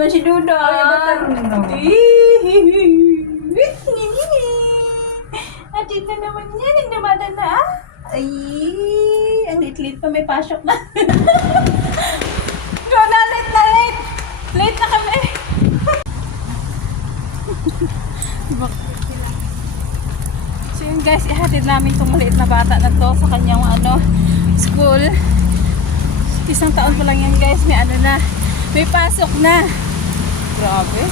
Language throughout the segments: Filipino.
naman si Duda. Ay, rin naman. At ito naman yan, yung namada na. ah. Ay, ang lit-lit pa, may pasok na. Go na, late na, late. Late na kami. so yun guys, ihatid namin itong maliit na bata na to sa kanyang ano, school. Isang taon pa lang yan guys, may ano na, may pasok na. Grabe.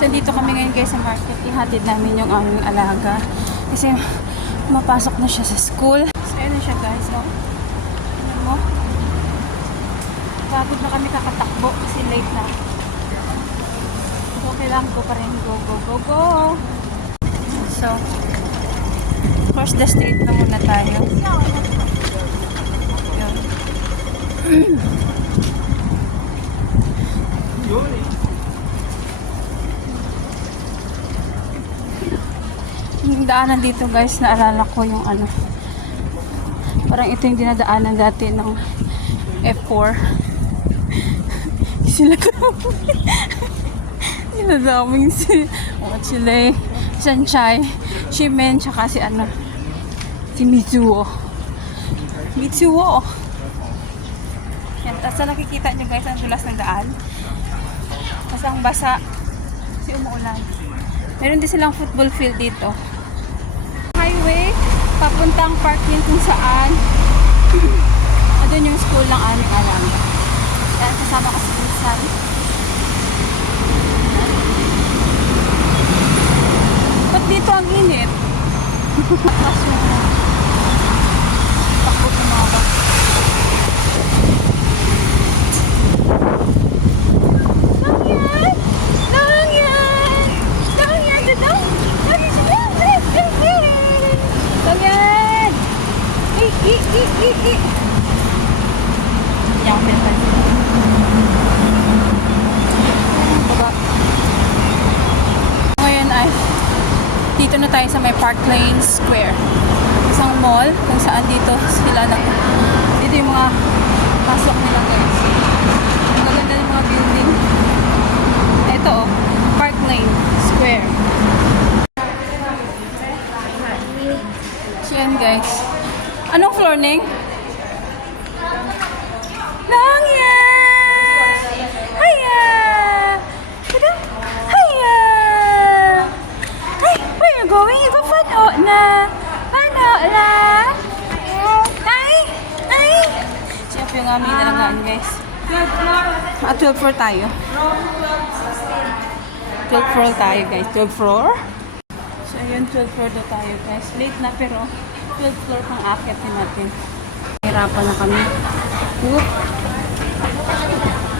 So dito kami ngayon guys sa market, ihatid namin yung aming alaga. Kasi mapasok na siya sa school. So ayun na siya guys, oh. Ano mo? Pagod na kami kakatakbo kasi late na. So kailangan ko pa rin go, go, go, go. So, cross the street na muna tayo. Daanan dito guys, naalala ko yung ano. Parang ito yung dinadaanan dati ng F4. Sila Sila daming si sila Sanchay, Shimen, tsaka si ano, si Mitsuo. Mitsuo. Yan, tapos nakikita nyo guys, ang dulas ng daan. Basang basa. Kasi umuulan. Meron din silang football field dito. Papuntang parking kung saan. Doon yung school ng aming alam. Yan, kasama ko si Pinsan. Ba't dito ang init? Takbo ng mga bus. Lang yan! Lang yan! Lang yan! Lang! Lang yan! Lang yan! Lang yan! I, i, i, i, i. Hindi ako pinapansin. Ayun, baba. Ngayon ay dito na tayo sa may Park Lane Square. Isang mall kung saan dito sila nag dito yung mga pasok nila guys. Ang gaganda ng mga building. Ito oh, Park Lane Square. So yan guys. Anong floor, Ning? Lang yan! Hiya! Tada! Hiya! Ay, where you going? Ipapano na! Pano na! Ay! Ay! Siyempre yung aming dalagaan guys. Ah, 12 floor tayo. 12 floor tayo guys. 12 floor? So, ayun, 12 floor na tayo guys. Late na pero 12 floor pang akit natin. Hirapan na kami. Whoop.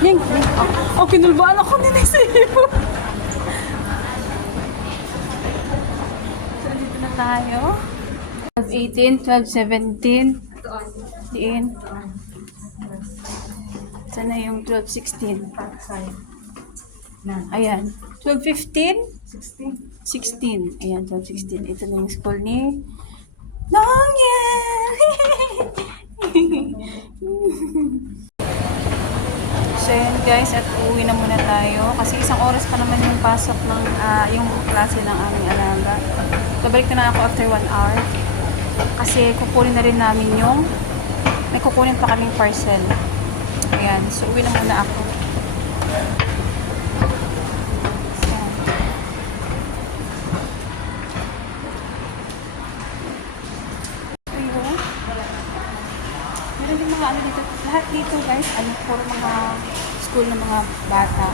Ning. Oh, oh kinulbaan ako ni Nisibo. So, dito na tayo. 12, 18, 12, 17. Diin. Sana yung 12, 16. Ayan. 12, 15? 16. Ayan, 12, 16. Ito na yung school ni Nongyan! so yun guys, at uuwi na muna tayo. Kasi isang oras pa naman yung pasok ng ah, yung klase ng aming alaga. Babalik na na ako after one hour. Kasi kukunin na rin namin yung may kukunin pa kaming parcel. Ayan, so uwi na muna ako. So, Ayun. Meron din mga ano dito. Lahat dito guys, ano, puro mga school ng mga bata.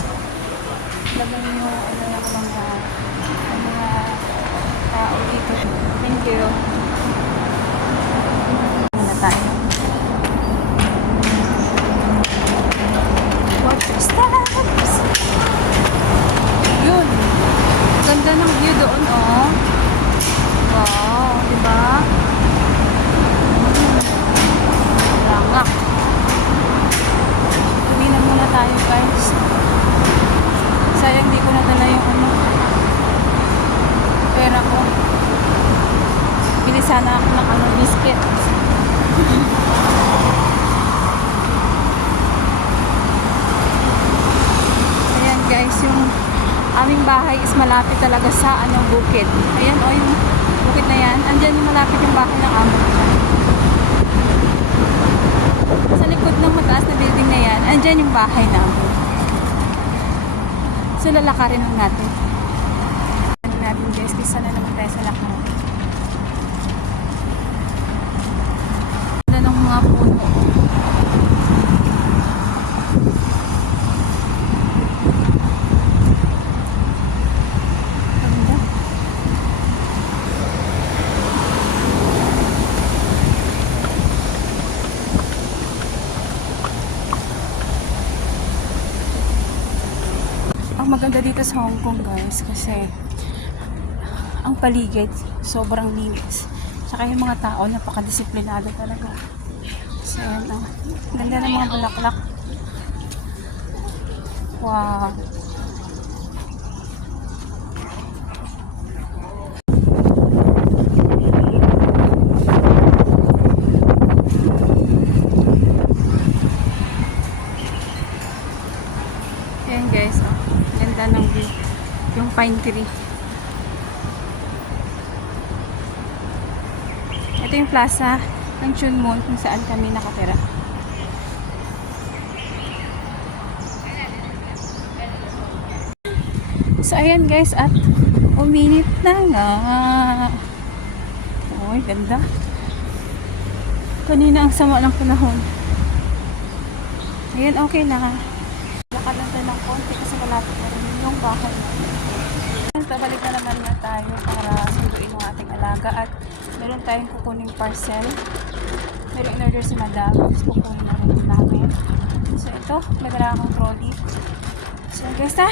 Laban yung ano ng mga mga tao dito. Thank you. Muna tayo. Watch your steps. Yun. Ganda ng view doon, oh. Wow, di ba? Langak. Tuloy na muna tayo guys. Sayang di ko na dala yung ano. Pera ko. Malapit talaga sa ano bukid. Ayan o yung bukid na yan. Andyan yung malapit yung bahay ng amo. Sa likod ng mataas na building na yan, andyan yung bahay namin. So lalakarin lang natin. Ano natin guys, kisa na naman tayo sa lakarin. Ganda ng mga puno. Ganda. Ang maganda dito sa Hong Kong guys kasi ang paligid sobrang linis. Tsaka yung mga tao napakadisiplinado talaga. So, yan, ang ganda ng mga bulaklak. Wow. Ayan guys, oh. ganda ng view. Yung pine tree. Ito yung plaza ng Chunmon kung saan kami nakatira. So ayan guys at uminit na nga. Uy, ganda. Kanina ang sama ng panahon. Ayan, okay na. Lakad lang tayo ng konti kasi malapit na rin yung bahay Pabalik na naman nga tayo para sunduin ang ating alaga at meron tayong kukuning parcel. Meron in order si madam. Tapos kukunin na rin namin. So ito, nagala akong trolley. So guys na.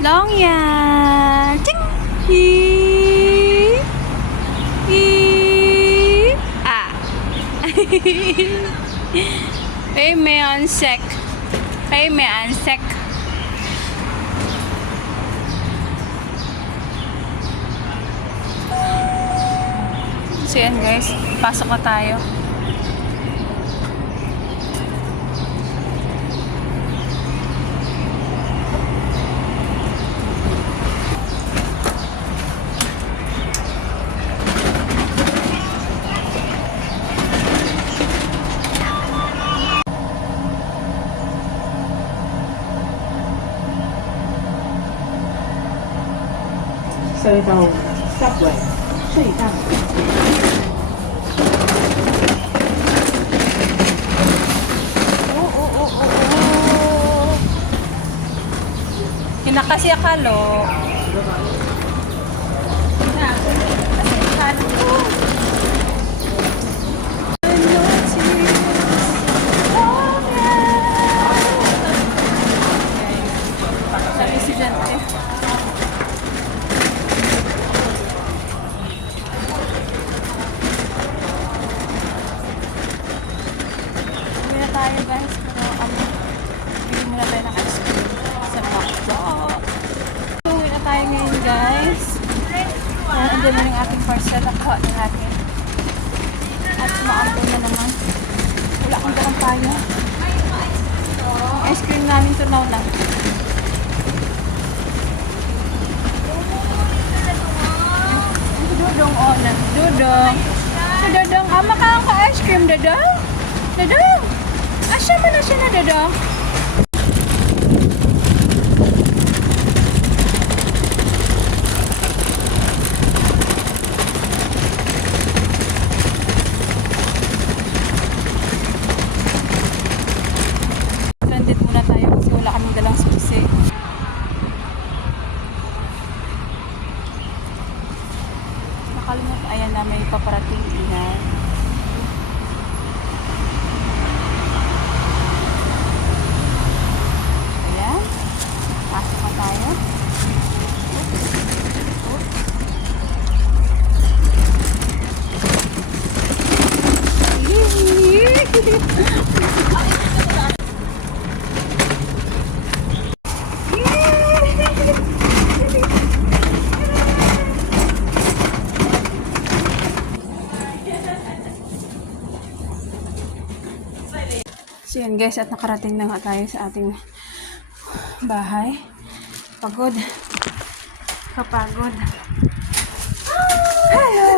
Long yan. Ting! Hi! Hi! Ah! Pay me on sec. Pay me on sec. So yan guys, pasok na tayo. Subway 隧道。Oo, oo, oo, oo. Kinakasi akalo. Kinakasi akalo. Sabi estudyante. Uwi na tayo guys, pero um, bili muna tayo ng ice cream sa McDo. Uwi na tayo ngayon guys. Uh, andyan na yung ating parcel, nakuha na natin. At maambay na naman. Ang ice cream namin tunaw na. Dudong, oh, na. Dudong. Si Dudong, ah, makaang ka ice cream, Dudong. Dudong. Asya mo na siya na, Dudong. Stranded muna tayo kasi wala kaming dalang susi. Nakalimut, ayan na may paparating iyan. Ayan. Pasok na tayo. Oops. guys at nakarating na nga tayo sa ating bahay. Pagod. Kapagod. Hello!